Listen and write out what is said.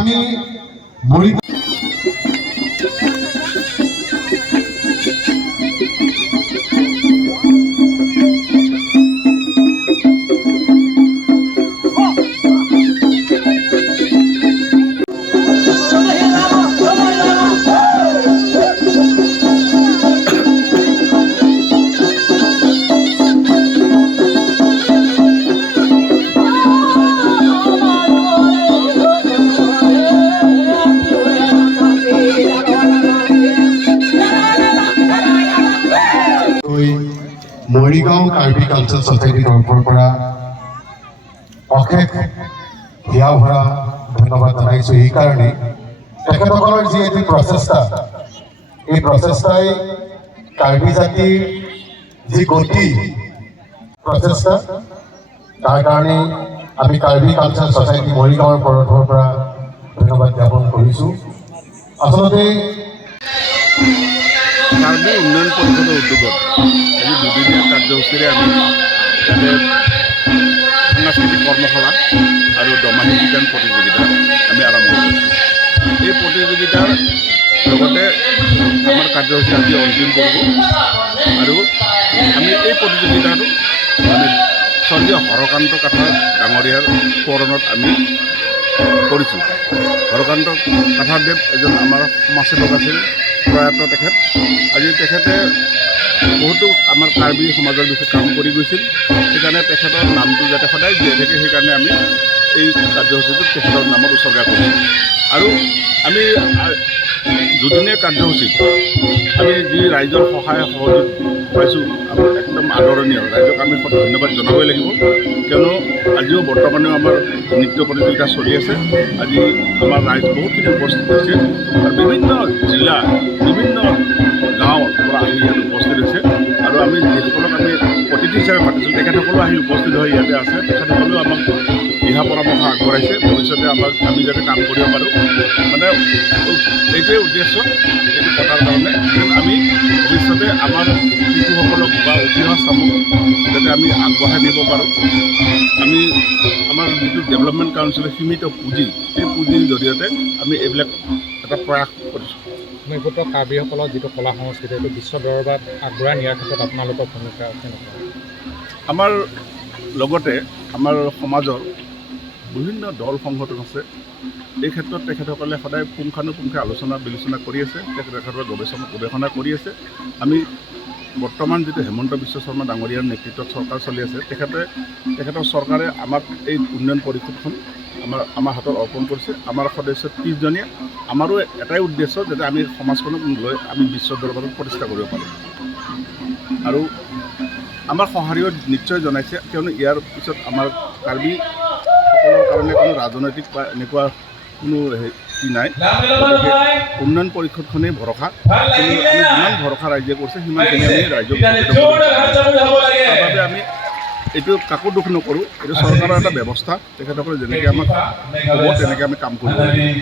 আমি মৰি মৰিগাঁও কাৰ্বি কালচাৰ ছ'চাইটিৰ তৰফৰ পৰা অশেষ হিয়া ভৰা ধন্যবাদ জনাইছোঁ। এইকাৰণেই তেখেতসকলৰ যি এটি প্ৰচেষ্টা, এই প্ৰচেষ্টাই কাৰ্বি জাতিৰ যি গতি প্ৰচেষ্টা, তাৰ কাৰণে আমি কাৰ্বি কালচাৰ ছ'চাইটি মৰিগাঁৱৰ তৰফৰ পৰা ধন্যবাদ জ্ঞাপন কৰিছোঁ। আচলতে কাৰ্বি উন্নয়ন পৰিষদৰ উদ্যোগত আজি দুদিনীয়া কাৰ্যসূচীৰে আমি ইয়াতে সাংস্কৃতিক কৰ্মশালা আৰু দমাহী বিজ্ঞান প্ৰতিযোগিতা আমি আৰম্ভ কৰিছোঁ। এই প্ৰতিযোগিতাৰ লগতে আমাৰ কাৰ্যসূচী আজি অন্তিম কৰিব আৰু আমি এই প্ৰতিযোগিতাটো আমি স্বৰ্গীয় হৰকান্ত কাঠাৰ ডাঙৰীয়াৰ সোঁৱৰণত আমি কৰিছোঁ। হৰকান্ত কাঠাৰদেৱ এজন আমাৰ সমাজসেৱক আছিল, প্ৰয়াত তেখেত। আজি তেখেতে বহুতো আমাৰ কাৰ্বি সমাজৰ বিষয়ে কাম কৰি গৈছিল, সেইকাৰণে তেখেতৰ নামটো যাতে সদায় জীয়াই থাকে, সেইকাৰণে আমি এই কাৰ্যসূচীটোত তেখেতৰ নামত উৎসৰ্গা কৰিছোঁ। আৰু আমি দুদিনীয়া কাৰ্যসূচীত আমি যি ৰাইজৰ সহায় সহযোগ পাইছোঁ, আমাৰ একদম আদৰণীয়। ৰাইজক আমি ধন্যবাদ জনাবই লাগিব, কিয়নো আজিও বৰ্তমানেও আমাৰ নৃত্য প্ৰতিযোগিতা চলি আছে। আজি আমাৰ ৰাইজ বহুতখিনি উপস্থিত হৈছে আৰু বিভিন্ন জিলা, বিভিন্ন গাঁৱৰ পৰা আহি ইয়াত উপস্থিত হৈছে। আৰু আমি যিসকলক আমি অতিথি হিচাপে মাতিছোঁ, তেখেতসকলেও আহি উপস্থিত হৈ ইয়াতে আছে। তেখেতসকলেও আমাক দিহা পৰামৰ্শ আগবঢ়াইছে, ভৱিষ্যতে আমি যাতে কাম কৰিব পাৰোঁ। মানে এইটোৱে উদ্দেশ্য এইটো পতাৰ কাৰণে, আমি ভৱিষ্যতে আমাৰ শিশুসকলক বা উঠি অহা চামক যাতে আমি আগবঢ়াই নিব পাৰোঁ। আমি আমাৰ যিটো ডেভেলপমেণ্ট কাউন্সিলৰ সীমিত পুঁজি, সেই পুঁজিৰ জৰিয়তে আমি এইবিলাক এটা প্ৰয়াস কৰিছোঁ। ভূমিপুত্ৰ কাৰ্বিসকলৰ যিটো কলা সংস্কৃতি, এইটো বিশ্ব দৰবাৰত আগবঢ়াই নিয়াৰ ক্ষেত্ৰত আপোনালোকৰ ভূমিকা কেনেকুৱা? আমাৰ লগতে আমাৰ সমাজৰ বিভিন্ন দল সংগঠন আছে। এই ক্ষেত্ৰত তেখেতসকলে সদায় পুংখানুপুংখে আলোচনা বিলোচনা কৰি আছে, তেখেতসকলে গৱেষণা কৰি আছে। আমি বৰ্তমান যিটো হেমন্ত বিশ্ব শৰ্মা ডাঙৰীয়াৰ নেতৃত্বত চৰকাৰ চলি আছে, তেখেতৰ চৰকাৰে আমাক এই উন্নয়ন পৰিষদখন আমাৰ হাতত অৰ্পণ কৰিছে। আমাৰ সদস্য 30জনীয়া। আমাৰো এটাই উদ্দেশ্য, যাতে আমি সমাজখনক লৈ আমি বিশ্ব দৰবাৰত প্ৰতিষ্ঠা কৰিব পাৰোঁ। আৰু আমাৰ সঁহাৰিও নিশ্চয় জনাইছে, কিয়নো ইয়াৰ পিছত আমাৰ কাৰ্বিসকলৰ কাৰণে কোনো ৰাজনৈতিক বা এনেকুৱা কোনো কি নাই। গতিকে উন্নয়ন পৰিষদখনেই ভৰসা, কিন্তু আমি যিমান ভৰসা ৰাইজে কৰিছে সিমানখিনি আমি ৰাইজক তাৰবাবে আমি এইটো কাকো দুখ নকৰোঁ। এইটো চৰকাৰৰ এটা ব্যৱস্থা, তেখেতসকলে যেনেকৈ আমাক ক'ব তেনেকৈ আমি কাম কৰিব লাগিব।